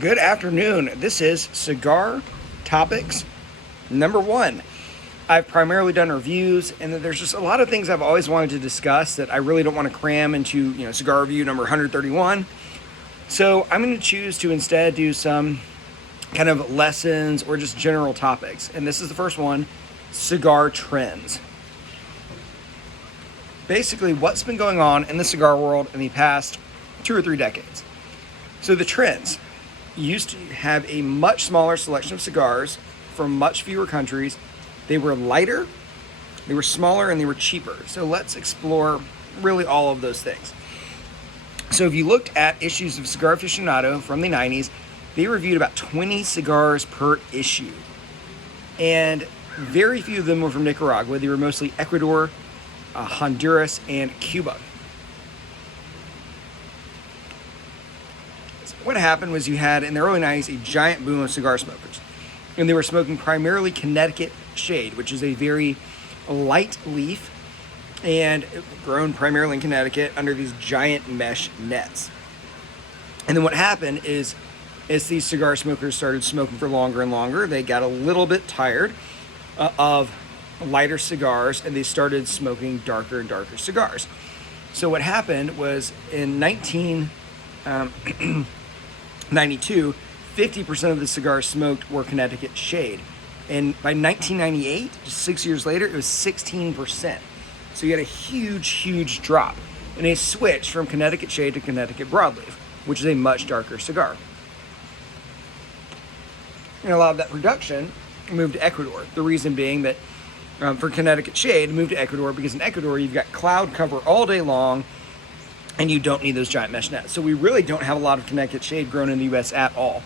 Good afternoon. This is Cigar Topics number 1. I've primarily done reviews, and there's just a lot of things I've always wanted to discuss that I really don't want to cram into, cigar review number 131. So I'm going to choose to instead do some kind of lessons or just general topics. And this is the first one, cigar trends. Basically, what's been going on in the cigar world in the past 2 or 3 decades. So the trends. Used to have a much smaller selection of cigars from much fewer countries. They were lighter, they were smaller, and they were cheaper. So let's explore really all of those things. So if you looked at issues of Cigar Aficionado from the 90s, they reviewed about 20 cigars per issue. And very few of them were from Nicaragua. They were mostly Ecuador, Honduras, and Cuba. What happened was you had, in the early 90s, a giant boom of cigar smokers. And they were smoking primarily Connecticut shade, which is a very light leaf and grown primarily in Connecticut under these giant mesh nets. And then what happened is, as these cigar smokers started smoking for longer and longer, they got a little bit tired of lighter cigars, and they started smoking darker and darker cigars. So what happened was in 1992, 50% of the cigars smoked were Connecticut shade. And by 1998, just 6 years later, it was 16%. So you had a huge, huge drop and a switch from Connecticut shade to Connecticut broadleaf, which is a much darker cigar. And a lot of that production moved to Ecuador. The reason being that for Connecticut shade, it moved to Ecuador because in Ecuador, you've got cloud cover all day long, and you don't need those giant mesh nets. So we really don't have a lot of Connecticut shade grown in the U.S. at all.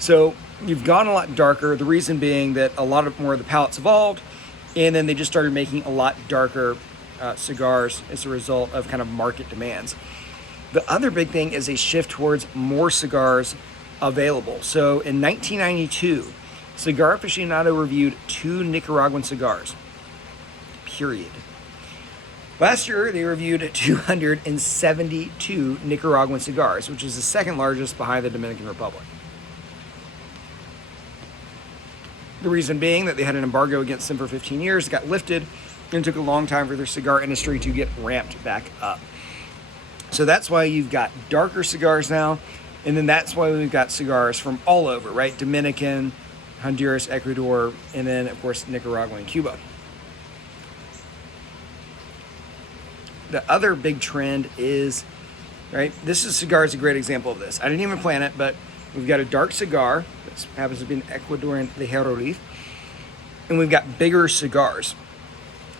So you've gone a lot darker, the reason being that a lot more of the palettes evolved, and then they just started making a lot darker cigars as a result of kind of market demands. The other big thing is a shift towards more cigars available. So in 1992, Cigar Aficionado reviewed 2 Nicaraguan cigars, period. Last year, they reviewed 272 Nicaraguan cigars, which is the second largest behind the Dominican Republic. The reason being that they had an embargo against them for 15 years, it got lifted, and it took a long time for their cigar industry to get ramped back up. So that's why you've got darker cigars now, and then that's why we've got cigars from all over, right? Dominican, Honduras, Ecuador, and then, of course, Nicaragua and Cuba. The other big trend is, right, cigar is a great example of this. I didn't even plan it, but we've got a dark cigar. This happens to be an Ecuadorian Ligero leaf. And we've got bigger cigars.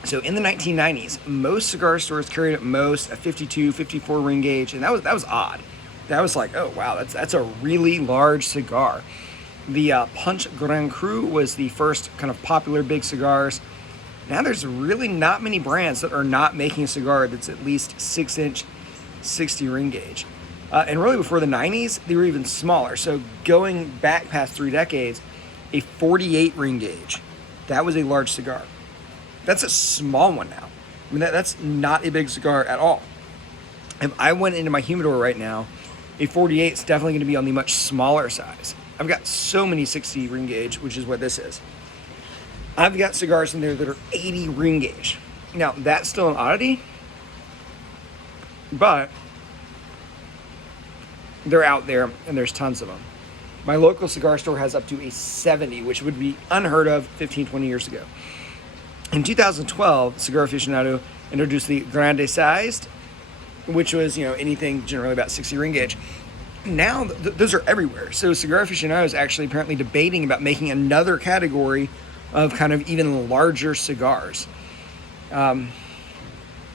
So in the 1990s, most cigar stores carried at most a 52, 54 ring gauge, and that was odd. That was like, oh wow, that's a really large cigar. The Punch Grand Cru was the first kind of popular big cigars. Now there's really not many brands that are not making a cigar that's at least 6-inch, 60 ring gauge. And really before the 90s, they were even smaller. So going back past 3 decades, a 48 ring gauge, that was a large cigar. That's a small one now. I mean, that's not a big cigar at all. If I went into my humidor right now, a 48 is definitely going to be on the much smaller size. I've got so many 60 ring gauge, which is what this is. I've got cigars in there that are 80 ring gauge. Now, that's still an oddity, but they're out there, and there's tons of them. My local cigar store has up to a 70, which would be unheard of 15, 20 years ago. In 2012, Cigar Aficionado introduced the grande sized, which was, anything generally about 60 ring gauge. Now, those are everywhere. So Cigar Aficionado is actually apparently debating about making another category of kind of even larger cigars. And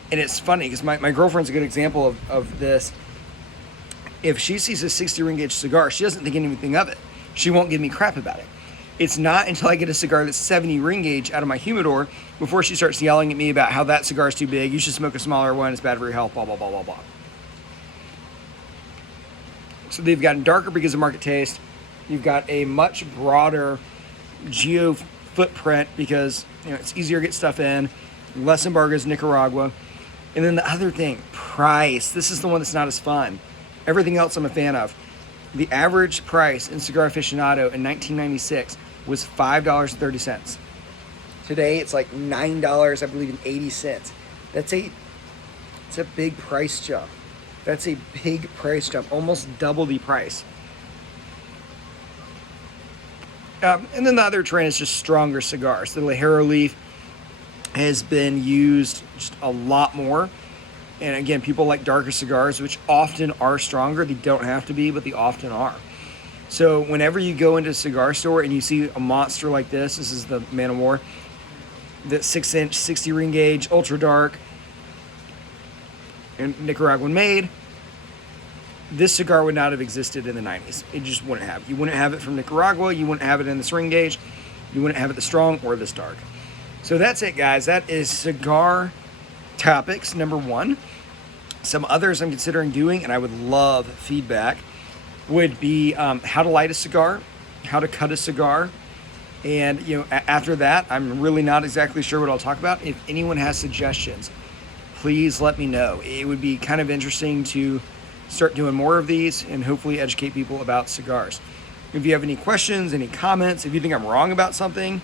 it's funny because my girlfriend's a good example of this. If she sees a 60 ring gauge cigar, she doesn't think anything of it. She won't give me crap about it. It's not until I get a cigar that's 70 ring gauge out of my humidor before she starts yelling at me about how that cigar is too big, you should smoke a smaller one, it's bad for your health, blah, blah, blah, blah, blah. So they've gotten darker because of market taste. You've got a much broader geo footprint because it's easier to get stuff in, less embargoes in Nicaragua. And then the other thing, price. This is the one that's not as fun. Everything else I'm a fan of. The average price in Cigar Aficionado in 1996 was $5.30. Today it's like $9, I believe, and 80 cents. It's a big price jump. That's a big price jump, almost double the price. And then the other trend is just stronger cigars. The Ligero leaf has been used just a lot more. And again, people like darker cigars, which often are stronger. They don't have to be, but they often are. So whenever you go into a cigar store and you see a monster like this is the Man of War, the 6-inch, 60 ring gauge, ultra dark, and Nicaraguan made, this cigar would not have existed in the 90s. It just wouldn't have. You wouldn't have it from Nicaragua. You wouldn't have it in this ring gauge. You wouldn't have it this strong or this dark. So that's it, guys. That is cigar topics number 1. Some others I'm considering doing, and I would love feedback, would be how to light a cigar, how to cut a cigar, and after that, I'm really not exactly sure what I'll talk about. If anyone has suggestions, please let me know. It would be kind of interesting to start doing more of these and hopefully educate people about cigars. If you have any questions, any comments, if you think I'm wrong about something,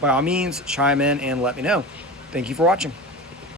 by all means, chime in and let me know. Thank you for watching.